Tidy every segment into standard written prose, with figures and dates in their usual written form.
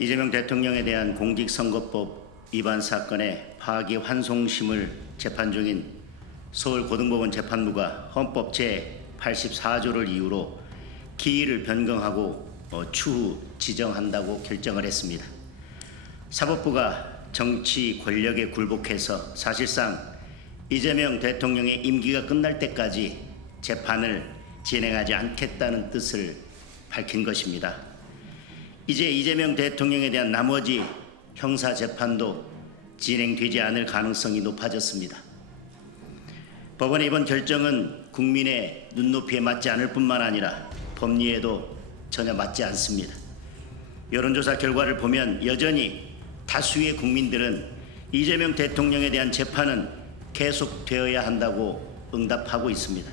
이재명 대통령에 대한 공직선거법 위반 사건의 파기환송심을 재판 중인 서울고등법원 재판부가 헌법 제84조를 이유로 기일을 변경하고 추후 지정한다고 결정을 했습니다. 사법부가 정치 권력에 굴복해서 사실상 이재명 대통령의 임기가 끝날 때까지 재판을 진행하지 않겠다는 뜻을 밝힌 것입니다. 이제 이재명 대통령에 대한 나머지 형사재판도 진행되지 않을 가능성이 높아졌습니다. 법원의 이번 결정은 국민의 눈높이에 맞지 않을 뿐만 아니라 법리에도 전혀 맞지 않습니다. 여론조사 결과를 보면 여전히 다수의 국민들은 이재명 대통령에 대한 재판은 계속되어야 한다고 응답하고 있습니다.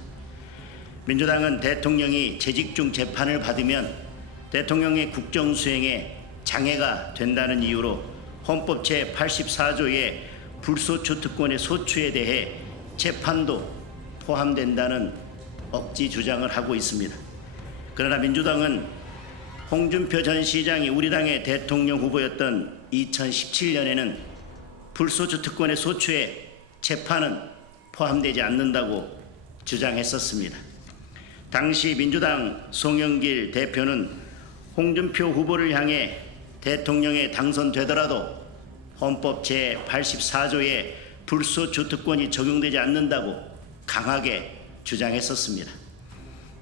민주당은 대통령이 재직 중 재판을 받으면 대통령의 국정수행에 장애가 된다는 이유로 헌법 제84조의 불소추 특권의 소추에 대해 재판도 포함된다는 억지 주장을 하고 있습니다. 그러나 민주당은 홍준표 전 시장이 우리 당의 대통령 후보였던 2017년에는 불소추 특권의 소추에 재판은 포함되지 않는다고 주장했었습니다. 당시 민주당 송영길 대표는 홍준표 후보를 향해 대통령에 당선되더라도 헌법 제84조의 불소추 특권이 적용되지 않는다고 강하게 주장했었습니다.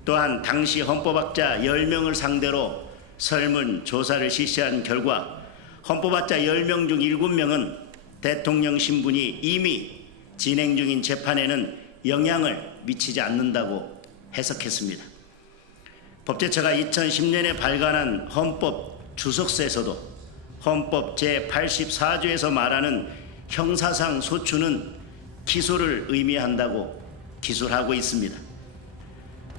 또한 당시 헌법학자 10명을 상대로 설문조사를 실시한 결과 헌법학자 10명 중 7명은 대통령 신분이 이미 진행 중인 재판에는 영향을 미치지 않는다고 해석했습니다. 법제처가 2010년에 발간한 헌법 주석서에서도 헌법 제84조에서 말하는 형사상 소추는 기소를 의미한다고 기술하고 있습니다.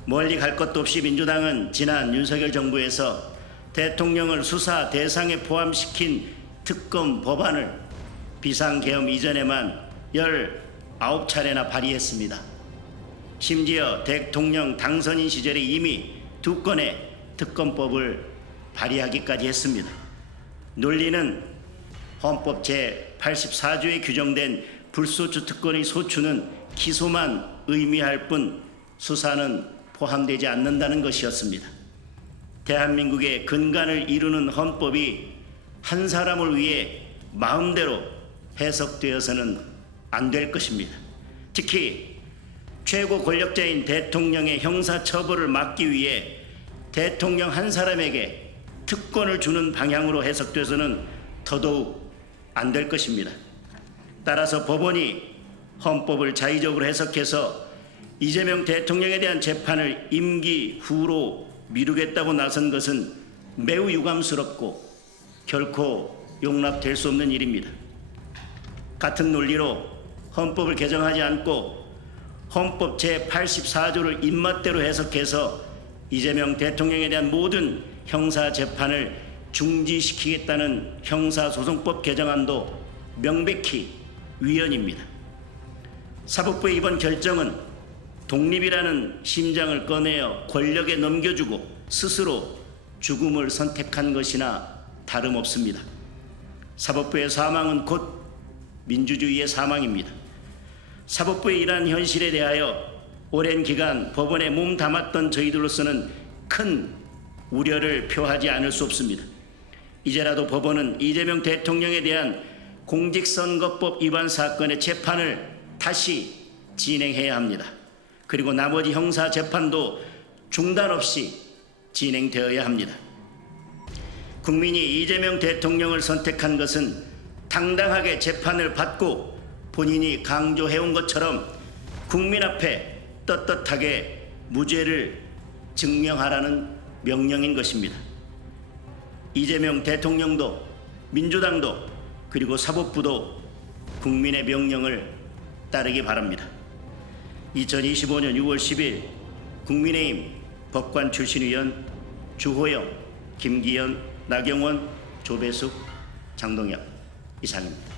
멀리 갈 것도 없이 민주당은 지난 윤석열 정부에서 대통령을 수사 대상에 포함시킨 특검 법안을 비상계엄 이전에만 19차례나 발의했습니다. 심지어 대통령 당선인 시절에 이미 2건의 특검법을 발의하기까지 했습니다. 논리는 헌법 제84조에 규정된 불소추 특권의 소추는 기소만 의미할 뿐 수사는 포함되지 않는다는 것이었습니다. 대한민국의 근간을 이루는 헌법이 한 사람을 위해 마음대로 해석되어서는 안 될 것입니다. 특히 최고 권력자인 대통령의 형사처벌을 막기 위해 대통령 한 사람에게 특권을 주는 방향으로 해석돼서는 더더욱 안 될 것입니다. 따라서 법원이 헌법을 자의적으로 해석해서 이재명 대통령에 대한 재판을 임기 후로 미루겠다고 나선 것은 매우 유감스럽고 결코 용납될 수 없는 일입니다. 같은 논리로 헌법을 개정하지 않고 헌법 제84조를 입맛대로 해석해서 이재명 대통령에 대한 모든 형사재판을 중지시키겠다는 형사소송법 개정안도 명백히 위헌입니다. 사법부의 이번 결정은 독립이라는 심장을 꺼내어 권력에 넘겨주고 스스로 죽음을 선택한 것이나 다름없습니다. 사법부의 사망은 곧 민주주의의 사망입니다. 사법부의 이러한 현실에 대하여 오랜 기간 법원에 몸 담았던 저희들로서는 큰 우려를 표하지 않을 수 없습니다. 이제라도 법원은 이재명 대통령에 대한 공직선거법 위반 사건의 재판을 다시 진행해야 합니다. 그리고 나머지 형사재판도 중단 없이 진행되어야 합니다. 국민이 이재명 대통령을 선택한 것은 당당하게 재판을 받고 본인이 강조해온 것처럼 국민 앞에 떳떳하게 무죄를 증명하라는 명령인 것입니다. 이재명 대통령도 민주당도 그리고 사법부도 국민의 명령을 따르기 바랍니다. 2025년 6월 10일 국민의힘 법관 출신 의원 주호영, 김기현, 나경원, 조배숙, 장동혁 이상입니다.